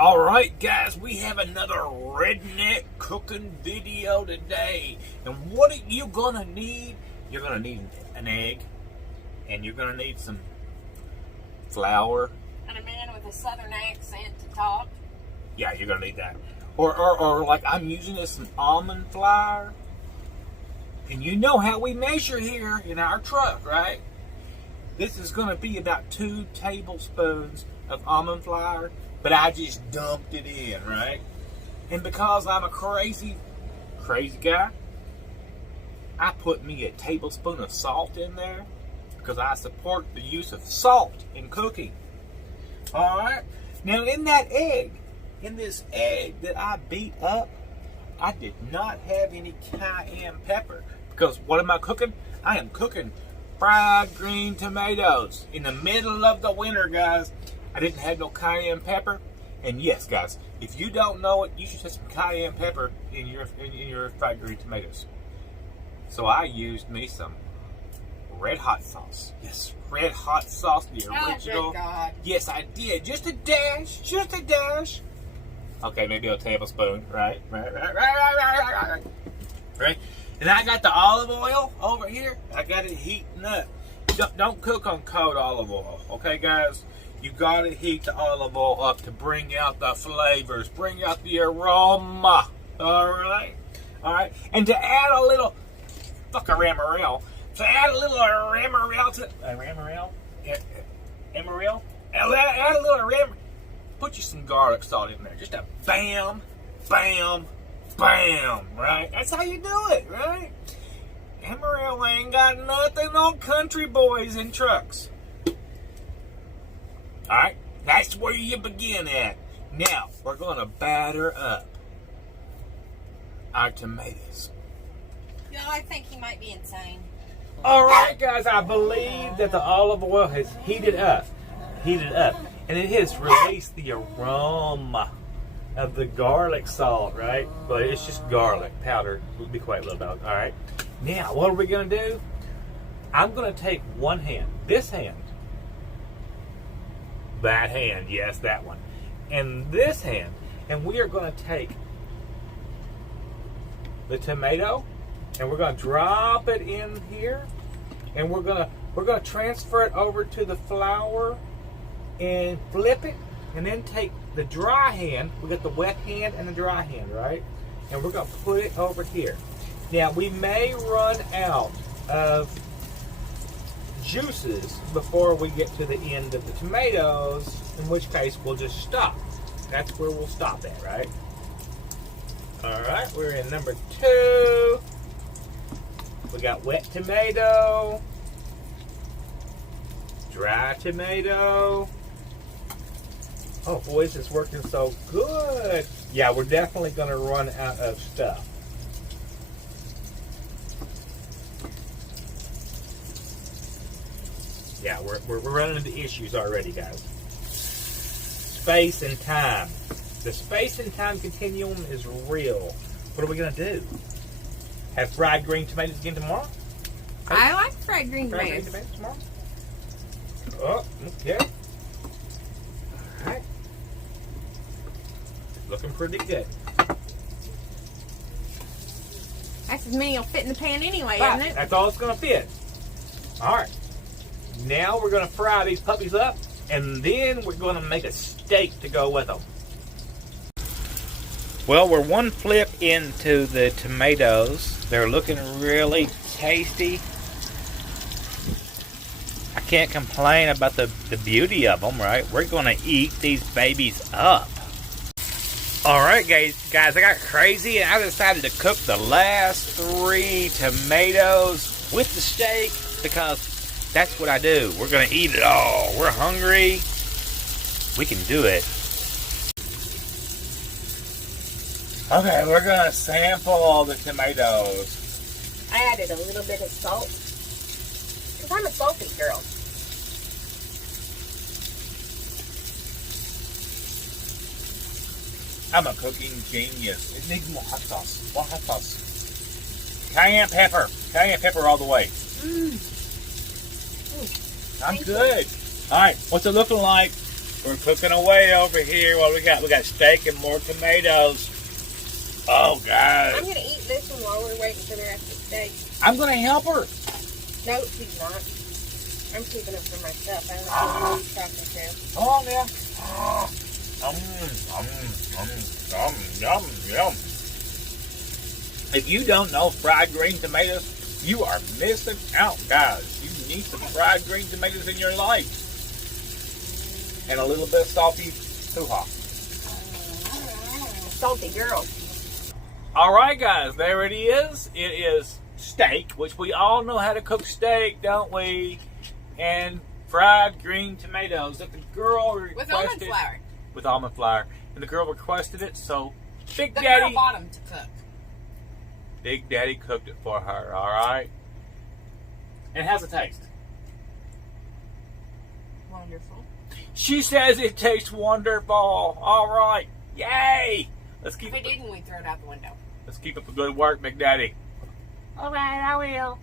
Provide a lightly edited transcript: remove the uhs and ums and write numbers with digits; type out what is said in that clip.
Alright guys, we have another redneck cooking video today. And what are you gonna need? You're gonna need an egg. And you're gonna need some flour. And a man with a southern accent to talk. Yeah, you're gonna need that. Or like I'm using this some almond flour. And you know how we measure here in our truck, right? This is gonna be about 2 tablespoons of almond flour. But I just dumped it in, right? And because I'm a crazy guy, I put me a tablespoon of salt in there because I support the use of salt in cooking. Alright? Now in this egg that I beat up, I did not have any cayenne pepper. Because what am I cooking? I am cooking fried green tomatoes in the middle of the winter, guys. I didn't have no cayenne pepper, and yes, guys, if you don't know it, you should have some cayenne pepper in your fried green tomatoes. So I used me some red hot sauce. Yes, red hot sauce, the original. Oh, good God. Yes, I did. Just a dash, just a dash. Okay, maybe a tablespoon. Right. Right. And I got the olive oil over here. I got it heating up. Don't cook on cold olive oil, okay, guys? You gotta heat the olive oil up to bring out the flavors, bring out the aroma. Alright? Alright? And to add a little ramarel. To add a little ramarel to ramarel? Emeril? Add a little ramarel. Put you some garlic salt in there. Just a bam, bam, bam. Right? That's how you do it, right? Emeril ain't got nothing on country boys and trucks. Alright, that's where you begin at. Now, we're going to batter up our tomatoes. No, I think he might be insane. Alright, guys, I believe that the olive oil has heated up. And it has released the aroma of the garlic salt, right? But it's just garlic powder. We'll be quiet a little bit. Alright, now, what are we going to do? I'm going to take one hand, this hand, that hand, yes, that one, and this hand, and we are going to take the tomato and we're going to drop it in here, and we're going to transfer it over to the flour and flip it, and then take the dry hand. We got the wet hand and the dry hand, right? And we're going to put it over here. Now we may run out of juices before we get to the end of the tomatoes, in which case we'll just stop. That's where we'll stop at, right? Alright, we're in number 2. We got wet tomato, dry tomato. Oh boy, this is working so good. Yeah, we're definitely going to run out of stuff. Yeah, we're running into issues already, guys. Space and time. The space and time continuum is real. What are we going to do? Have fried green tomatoes again tomorrow? I like fried green tomatoes. Fried green tomatoes tomorrow? Oh, okay. Alright. Looking pretty good. That's as many will fit in the pan anyway, But isn't it? that's all it's going to fit. Alright. Now we're going to fry these puppies up, and then we're going to make a steak to go with them. Well, we're one flip into the tomatoes. They're looking really tasty. I can't complain about the beauty of them, right? We're going to eat these babies up. Alright, guys, I got crazy, and I decided to cook the last 3 tomatoes with the steak because that's what I do. We're going to eat it all. We're hungry. We can do it. Okay, we're going to sample all the tomatoes. I added a little bit of salt because I'm a salty girl. I'm a cooking genius. It needs more hot sauce. More hot sauce. Cayenne pepper. Cayenne pepper all the way. I'm good. All right, what's it looking like We're cooking away over here. What we got? We got steak and more tomatoes. Oh, guys. I'm going to eat this one while we're waiting for the rest of the steak. I'm going to help her. No, she's not. I'm keeping it for myself. I don't know who he's talking to. Come on now. Yum, yum. If you don't know fried green tomatoes, you are missing out, guys. You need some fried green tomatoes in your life. And a little bit of salty hoo-ha. Salty girl. All right, guys, there it is. It is steak, which we all know how to cook steak, don't we? And fried green tomatoes that the girl requested. With almond flour. With almond flour. And the girl requested it, so Big The Daddy. girl bought them to cook. Big Daddy cooked it for her, all right? And how's it taste? Wonderful. She says it tastes wonderful. All right. Yay. Let's keep If it didn't, we throw it out the window. Let's keep up the good work, Big Daddy. All right, I will.